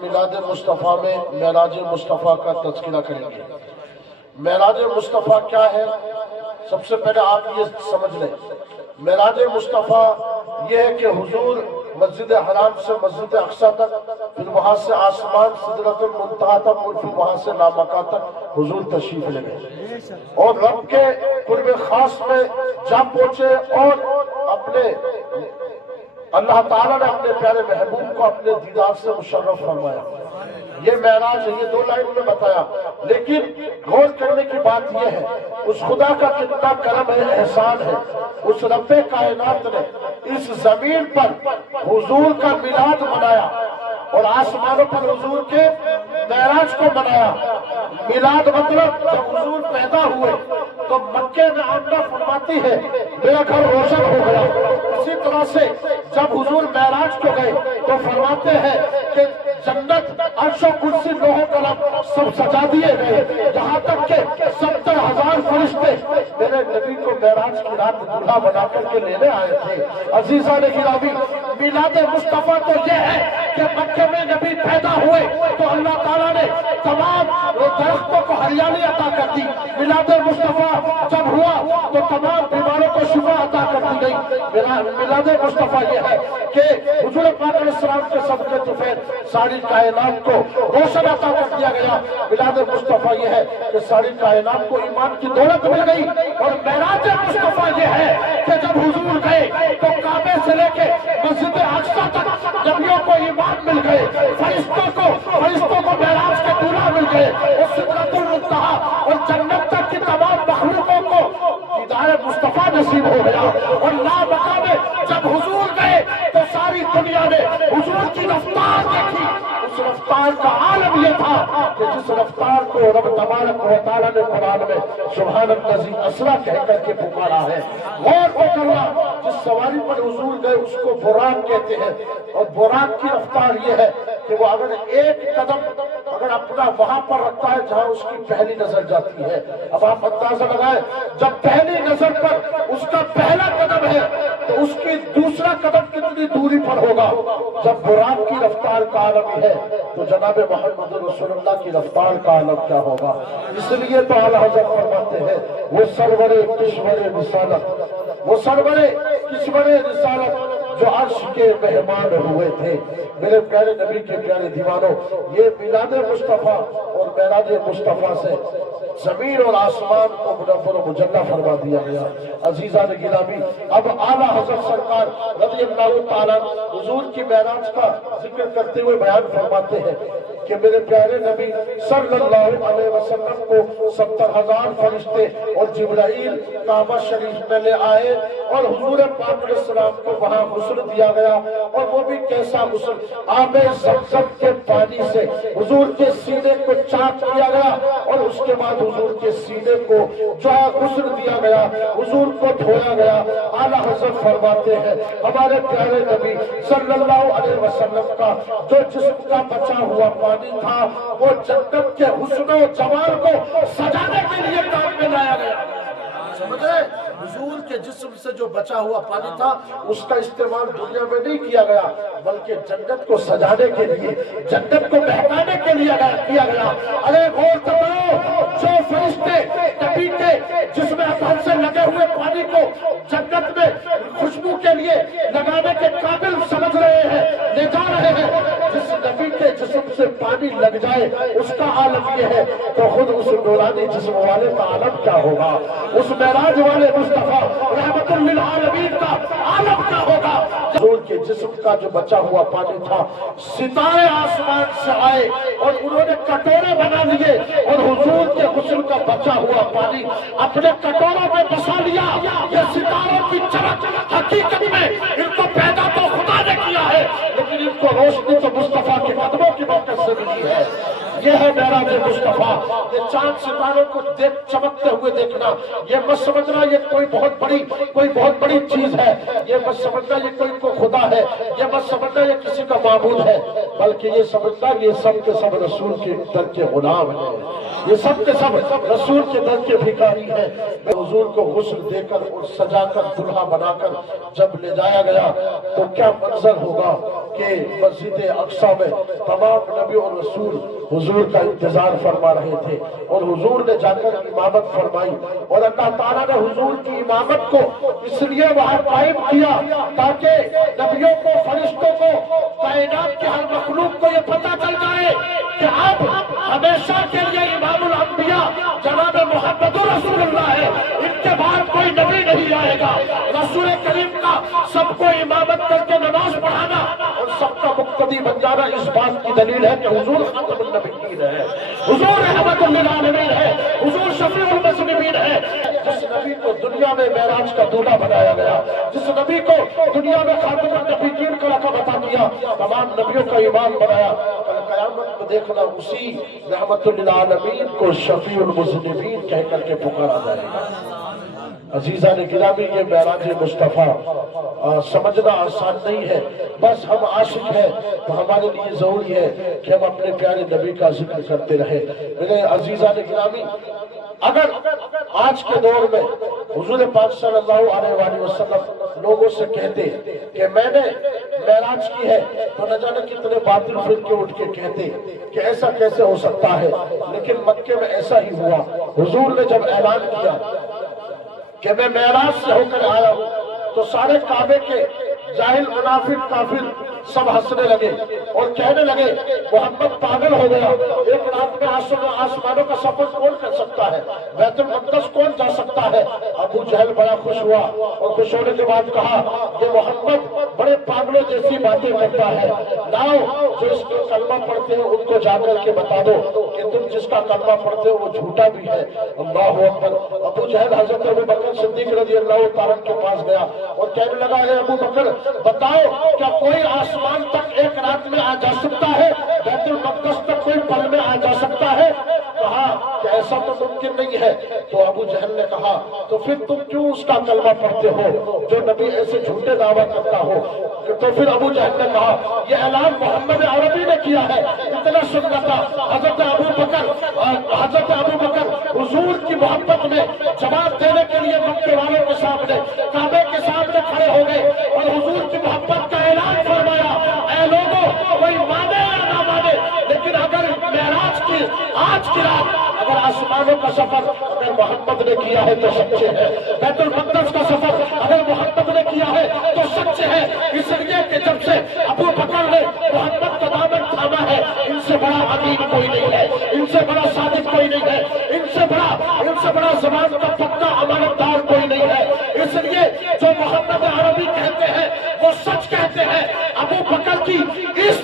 میلاد مصطفیٰ میں معراج مصطفیٰ کا تذکرہ کریں گے۔ معراج مصطفیٰ کیا ہے؟ سب سے پہلے آپ یہ سمجھ لیں، معراج مصطفیٰ یہ ہے کہ حضور مسجد حرام سے مسجد اقصیٰ تک، پھر وہاں سے آسمان سدرۃ المنتہا تک، اور پھر وہاں سے لامکہ تک حضور تشریف لے گئے اور رب کے قرب خاص میں جا پہنچے، اور اپنے اللہ تعالیٰ نے اپنے پیارے محبوب کو اپنے دیدار سے مشرف فرمایا۔ یہ معراج ہے، یہ 2 لائن میں بتایا، لیکن غور کرنے کی بات یہ ہے اس خدا کا کتنا کرم ہے، احسان ہے، اس رب کائنات نے اس زمین پر حضور کا میلاد منایا اور آسمانوں پر حضور کے معراج کو منایا۔ میلاد مطلب جب حضور پیدا ہوئے تو مکے میں آمنہ فرماتی ہے میرا گھر روشن ہو گیا۔ اسی طرح سے جب حضور معراج کو گئے تو فرماتے ہیں کہ جنت عرش و کرسی لوح و قلم سب سجا دیے گئے، یہاں تک کہ 70,000 فرشتے میرے نبی کو معراج کی رات دلہا بنا کر کے لینے آئے تھے۔ عزیزان گرامی، میلاد مصطفیٰ تو یہ ہے کہ مکے میں نبی پیدا ہوئے تو اللہ تعالیٰ نے تمام درختوں کو ہریالی عطا کر دی۔ میلاد مصطفیٰ جب ہوا تو تمام بیماروں کو شفا عطا کر دی گئی۔ میلاد مصطفیٰ یہ ہے کہ حضور پاک علیہ السلام کے صدقے طفیل ساری کائنات کو روشن عطا کر دیا گیا۔ میلاد مصطفیٰ یہ ہے کہ ساری کائنات کو ایمان کی دولت مل گئی۔ اور معراج مصطفیٰ یہ ہے کہ جب حضور گئے تو کعبے سے لے کے مسجد اقصیٰ تک نبیوں کو ایمان مل گئے، فرشتوں کو معراج کے دولہا مل گئے، اور سدرۃ المنتہا اور جنت تک کی تمام مخلوقوں کو دیدار مصطفیٰ نصیب ہو گیا۔ اور لامکہ میں جب حضور گئے تو ساری دنیا نے حضور کی رفتار دیکھی۔ اس رفتار کا عالم یہ تھا کہ جس رفتار کو رب تبارک و تعالیٰ نے قرآن میں سبحان الذی اسریٰ کہہ کر کے پکارا ہے۔ غور کو کرنا، جس سواری پر حضور گئے اس کو براق کہتے ہیں، اور براق کی رفتار یہ ہے کہ وہ اگر ایک قدم اگر اپنا وہاں پر رکھتا ہے جہاں اس کی پہلی نظر جاتی ہے۔ اب آپ اندازہ لگائیں، جب پہلی نظر پر اس کا پہلا قدم ہے تو اس کی دوسرا قدم کتنی دوری پر ہوگا۔ جب براق کی رفتار کا عالم ہے تو جناب محمد رسول اللہ کی رفتار کا عالم کیا ہوگا۔ اس لیے تو اعلیٰ حضرت فرماتے ہیں وہ سرور کشور رسالت، وہ سرور کشور رسالت جو عرش کے مہمان ہوئے تھے۔ میرے پیارے نبی کے پیارے دیوانوں، یہ میلاد مصطفیٰ اور معراج مصطفیٰ سے زمین اور آسمان کو منور و مجلہ فرما دیا گیا۔ عزیزان گرامی، اب اعلیٰ حضرت سرکار رضی اللہ تعالیٰ حضور کی معراج کا ذکر کرتے ہوئے بیان فرماتے ہیں کہ میرے پیارے نبی صلی اللہ علیہ وسلم کو 70,000 فرشتے اور جبرائیل کعبہ شریف میں لے آئے، اور حضور پاک علیہ السلام کو وہاں غسل دیا گیا، اور وہ بھی کیسا غسل؟ آب زمزم کے پانی سے حضور کے سینے کو چاک کیا گیا، اور اس کے بعد حضور کے سینے کو جو ہے غسل دیا گیا، حضور کو دھویا گیا۔ اعلیٰ حضرت فرماتے ہیں ہمارے پیارے نبی صلی اللہ علیہ وسلم کا جو جسم کا بچا ہوا پانی تھا وہ جنت کے حسن و جمال کو سجانے کے لیے کام میں لایا گیا۔ سمجھے؟ حضور کے جسم سے جو بچا ہوا پانی تھا اس کا استعمال دنیا میں نہیں کیا گیا، بلکہ جنت کو سجانے کے لیے، جنت کو بہکانے کے لیے کیا گیا۔ ارے غور کرو، جو فرشتے نبی کے جسم اطہر سے لگے ہوئے پانی کو جنت میں خوشبو کے لیے لگانے کے قابل سمجھ رہے ہیں، لے جا رہے ہیں، جس نبی کے جسم سے پانی لگ جائے اس کا عالم یہ ہے تو خود اس نورانی جسم والے کا عالم کیا ہوگا، اس معراج والے مصطفیٰ رحمت للعالمین کا عالم کیا ہوگا۔ حضور کے جسم کا جو بچا ہوا پانی تھا، ستارے آسمان سے آئے اور انہوں نے کٹورے بنا لیے، اور حضور کے غسل کا بچا ہوا پانی اپنے کٹوروں میں بسا لیا۔ یہ ستاروں کی چمک حقیقت میں ان کو پیدا تو خدا نے کیا ہے، لیکن ان کو روشنی تو مصطفیٰ کے قدموں کی برکت سے ملی ہے۔ یہ ہے معراج مصطفیٰ۔ یہ چاند ستاروں کو چمکتے ہوئے دیکھنا، یہ مت سمجھنا یہ کوئی بہت بڑی چیز ہے، یہ مت سمجھنا یہ کوئی خدا ہے، یہ مت سمجھنا یہ کسی کا معبود ہے، بلکہ یہ سمجھنا یہ سب کے سب رسول کے در کے غلام ہیں، یہ سب کے سب رسول کے در کے بھکاری ہیں۔ حضور کو غسل دے کر اور سجا کر دلہا بنا کر جب لے جایا گیا تو کیا منظر ہوگا کہ مسجد اقصی میں تمام نبی اور رسول حضور کا انتظار فرما رہے تھے اور حضور نے جا کر امامت فرمائی اور اللہ تعالیٰ نے حضور کی امامت کو اس لیے وہاں قائم کیا تاکہ نبیوں کو، فرشتوں کو، کائنات کے ہر مخلوق کو یہ پتہ چل جائے کہ اب ہمیشہ کے لیے امام الانبیاء جناب محمد رسول اللہ ہے، ان کے بعد کوئی نبی نہیں آئے گا۔ رسول کریم کا سب کو امامت کر کے نماز پڑھانا اور سب کا مقتدی بن جانا اس بات کی دلیل ہے کہ حضور خاتم النبیین ہے، حضور رحمت للعالمین ہے، حضور شفیع المذنبین ہے۔ جس نبی کو دنیا میں معراج کا دولہا بنایا گیا، جس نبی کو دنیا میں خاتم النبیین کا لقب عطا کیا، تمام نبیوں کا امام بنایا، کل قیامت میں دیکھنا اسی رحمت للعالمین کو شفیع المذنبین کہہ کر کے پکارا جائے گا۔ عزیزان گرامی، یہ معراج مصطفیٰ سمجھنا آسان نہیں ہے، بس ہم عاشق ہیں تو ہمارے لیے ضروری ہے کہ ہم اپنے پیارے نبی کا ذکر کرتے رہیں۔ میرے عزیزان گرامی، اگر آج کے دور میں حضور پاک صلی اللہ علیہ وآلہ وسلم لوگوں سے کہتے کہ میں نے معراج کی ہے تو نہ جانے کتنے باطل فرقے اٹھ کے کہتے کہ ایسا کیسے ہو سکتا ہے، لیکن مکے میں ایسا ہی ہوا۔ حضور نے جب اعلان کیا کہ میں معراج سے ہو کر آیا ہوں تو سارے کعبے کے جاہل، منافق، کافر سب ہنسنے لگے اور کہنے لگے محمد پاگل ہو گیا، ایک رات میں آسمانوں کا سفر کون کر سکتا ہے، بیت المقدس کون جا سکتا ہے۔ ابو جہل بڑا خوش ہوا اور خوش ہونے کے بعد کہا یہ محمد بڑے پاگلوں جیسی باتیں کرتا ہے، لاؤ جو اس کا کلمہ پڑھتے ہیں ان کو جا کر کے بتا دو کہ تم جس کا کلمہ پڑھتے ہو وہ جھوٹا بھی ہے۔ اللہ اکبر۔ ابو جہل حضرت ابو بکر صدیق رضی اللہ تعالیٰ کے پاس گیا اور کہنے لگا اے ابو بکر بتاؤ کیا کوئی آسمان تک ایک رات میں آ جا سکتا ہے، بیت المقدس تک کوئی پل میں آ جا سکتا ہے؟ کہا کہ ایسا تو ممکن نہیں ہے۔ تو ابو جہل نے کہا تو پھر تم کیوں اس کا کلمہ پڑھتے ہو جو نبی ایسے جھوٹے دعویٰ کرتا ہو؟ تو پھر ابو جہل نے کہا یہ اعلان محمد عربی نے کیا ہے، اتنا سننا تھا۔ حضرت ابو بکر حضور کی محبت میں جواب دینے کے لیے مکے والوں کے سامنے، کعبے کے سامنے کھڑے ہو گئے اور حضور کی محبت کا اعلان فرمایا اے لوگوں کوئی مانے یا نہ مانے، لیکن اگر معراج کی آج کی رات اگر آسمانوں کا سفر اگر محمد نے کیا ہے تو سچے ہے، بیت المقدس کا سفر اگر محمد نے کیا ہے تو سچے ہے۔ اس لیے کہ جب سے ابو بکر نے محمد کا دامن تھاما ہے ان سے بڑا امین کوئی نہیں ہے، ان سے بڑا صادق کوئی نہیں ہے، ان سے بڑا زبان کا پکا امانت دار کوئی نہیں ہے۔ اس لیے جو محمد عربی کہتے ہیں وہ سچ کہتے ہیں۔ ابو بکر کی اس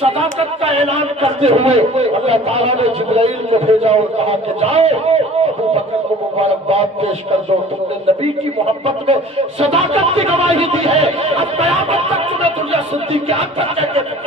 صداقت کا اعلان کرتے ہوئے اللہ تعالیٰ نے جبرائیل کو بھیجا اور کہا کہ جاؤ ابو بکر کو مبارکباد پیش کر دو، تم نے نبی کی محبت میں صداقت کی گواہی دی ہے، اب قیامت تک تمہیں دنیا صدیق کے حق پر کہتے ہیں۔